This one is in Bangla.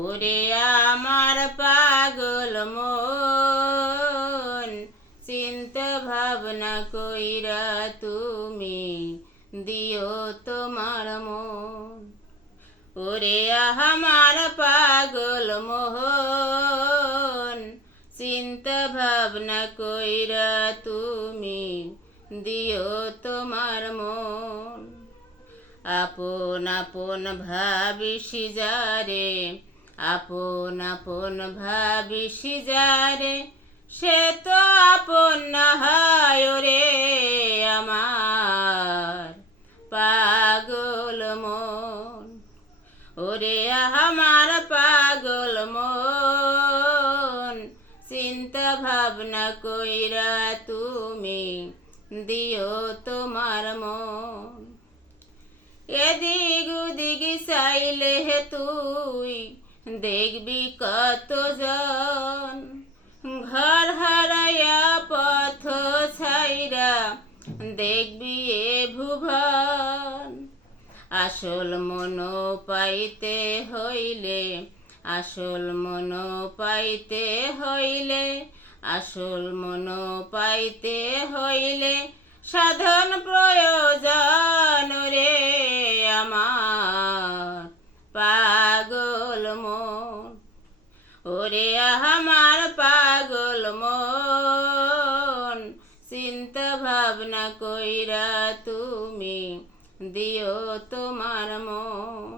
ওরে আমার পাগল মন, চিন্তা ভাবনা কইরা তুমি দিও তোমার মন। ওরে আমার পাগল মন, চিন্তা ভাবনা কইরা তুমি দিও তোমার মন। আপন আপন ভাবিসি যারে, আপন আপন ভাবিসি যারে, সে তো আপন না হয় রে আমার পাগল মন। ওরে আমার পাগল মন, চিন্তা ভাবনা কইরা তুমি দিও তোমার মন। এদিক ওদিক চাইলে হে তুই দেখবি কতজন, ঘর হারাইয়া পথ ছাইরা দেখবি এ ভুবন। আসল মন পাইতে হইলে, আসল মন পাইতে হইলে, আসল মন পাইতে হইলে সাধন প্রয়োজন রে আমার পাগল মন। ওরে আমার পাগল মন, চিন্তা ভাবনা কইরা তুমি দিও তোমার মন।